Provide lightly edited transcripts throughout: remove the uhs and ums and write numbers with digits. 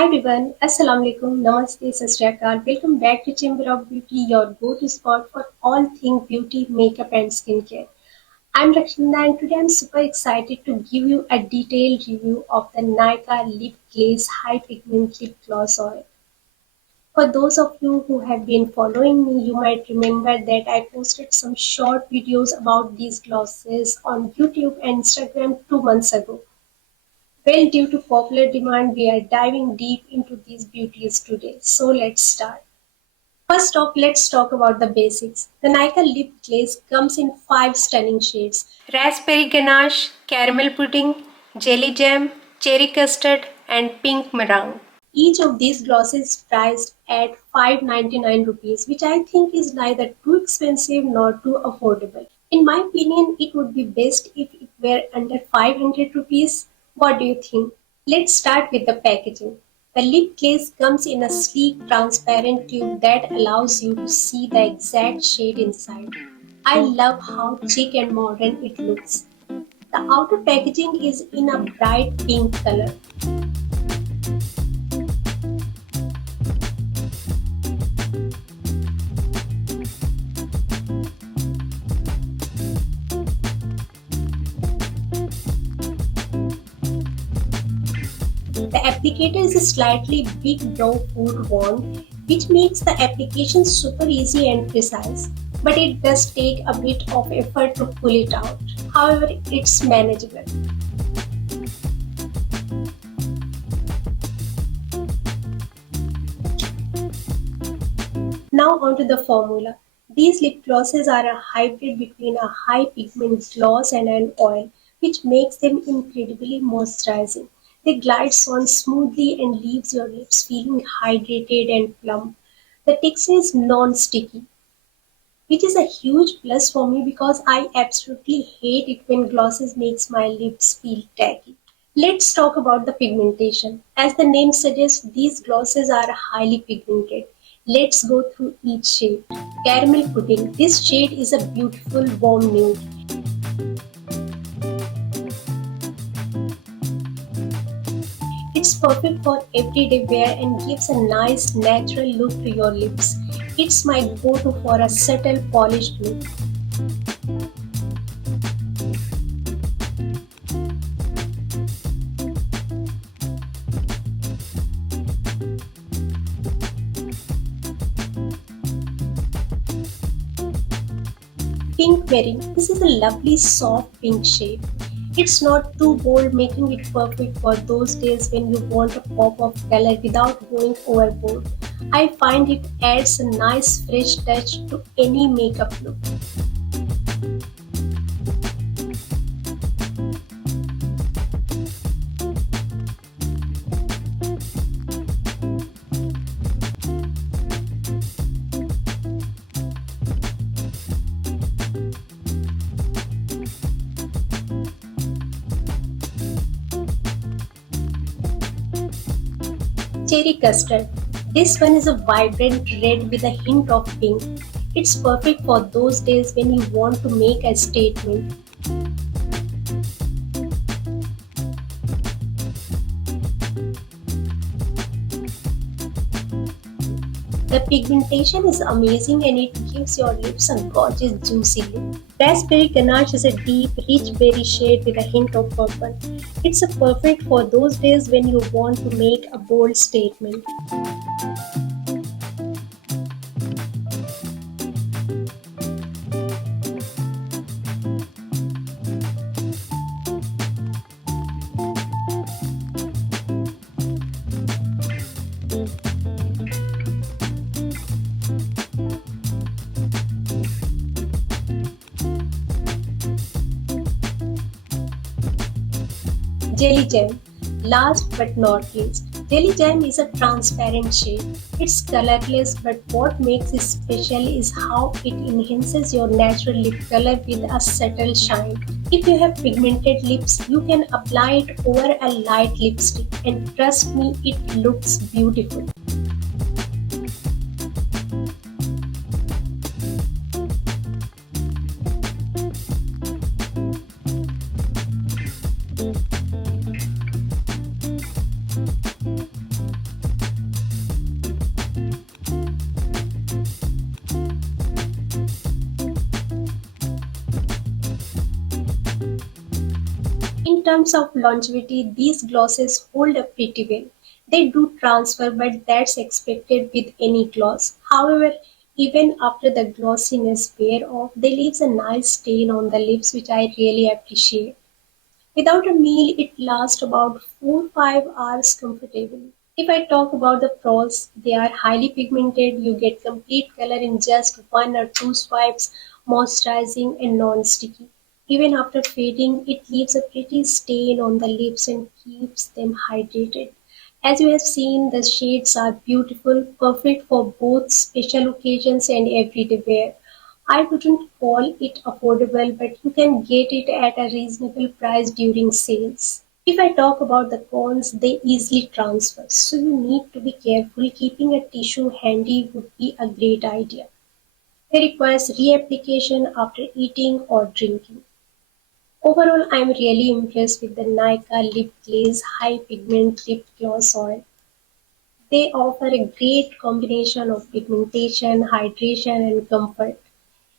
Hi everyone, Assalamu alaikum, Namaste, Sat Shri Akal. Welcome back to Chamber of Beauty, your go-to spot for all things beauty, makeup and skincare. I'm Rakhshanda and today I'm super excited to give you a detailed review of the Nykaa Lip Glaze High Pigment Lip Gloss Oil. For those of you who have been following me, you might remember that I posted some short videos about these glosses on YouTube and Instagram 2 months ago. Well, due to popular demand, we are diving deep into these beauties today. So let's start. First off, let's talk about the basics. The Nykaa Lip Glaze comes in 5 stunning shades: raspberry ganache, caramel pudding, jelly jam, cherry custard, and pink meringue. Each of these glosses is priced at 599 rupees, which I think is neither too expensive nor too affordable. In my opinion, it would be best if it were under 500 rupees. What do you think? Let's start with the packaging. The lip glaze comes in a sleek, transparent tube that allows you to see the exact shade inside. I love how chic and modern it looks. The outer packaging is in a bright pink color. The applicator is a slightly big doe foot wand, which makes the application super easy and precise, but it does take a bit of effort to pull it out. However, it's manageable. Now onto the formula. These lip glosses are a hybrid between a high pigment gloss and an oil, which makes them incredibly moisturizing. They glide on smoothly and leaves your lips feeling hydrated and plump. The texture is non-sticky, which is a huge plus for me because I absolutely hate it when glosses makes my lips feel tacky. Let's talk about the pigmentation. As the name suggests, these glosses are highly pigmented. Let's go through each shade. Caramel pudding. This shade is a beautiful warm nude. It's perfect for everyday wear and gives a nice natural look to your lips. It's my go-to for a subtle polished look. Pink meringue. This is a lovely soft pink shade. It's not too bold, making it perfect for those days when you want a pop of color without going overboard. I find it adds a nice fresh touch to any makeup look. Cherry custard. This one is a vibrant red with a hint of pink. It's perfect for those days when you want to make a statement. The pigmentation is amazing and it gives your lips a gorgeous juicy look. Raspberry ganache is a deep, rich berry shade with a hint of purple. It's a perfect for those days when you want to make a bold statement. Jelly Jam. Last but not least, Jelly Jam is a transparent shade. It's colorless, but what makes it special is how it enhances your natural lip color with a subtle shine. If you have pigmented lips, you can apply it over a light lipstick, and trust me, it looks beautiful. In terms of longevity, these glosses hold up pretty well. They do transfer, but that's expected with any gloss. However, even after the glossiness wear off, they leave a nice stain on the lips, which I really appreciate. Without a meal, it lasts about 4-5 hours comfortably. If I talk about the pros, they are highly pigmented. You get complete color in just 1 or 2 swipes, moisturizing and non-sticky. Even after fading, it leaves a pretty stain on the lips and keeps them hydrated. As you have seen, the shades are beautiful, perfect for both special occasions and everyday wear. I wouldn't call it affordable, but you can get it at a reasonable price during sales. If I talk about the cons, they easily transfer, so you need to be careful. Keeping a tissue handy would be a great idea. They require reapplication after eating or drinking. Overall, I'm really impressed with the Nykaa Lip Glaze High Pigment Lip Gloss Oil. They offer a great combination of pigmentation, hydration, and comfort.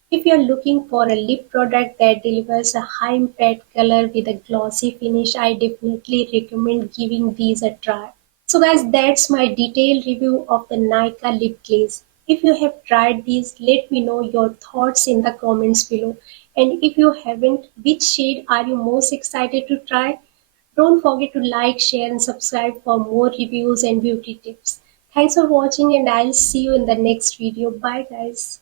If you're looking for a lip product that delivers a high impact color with a glossy finish, I definitely recommend giving these a try. So guys, that's my detailed review of the Nykaa lip glaze. If you have tried these, let me know your thoughts in the comments below. And if you haven't, which shade are you most excited to try? Don't forget to like, share and subscribe for more reviews and beauty tips. Thanks for watching and I'll see you in the next video. Bye guys.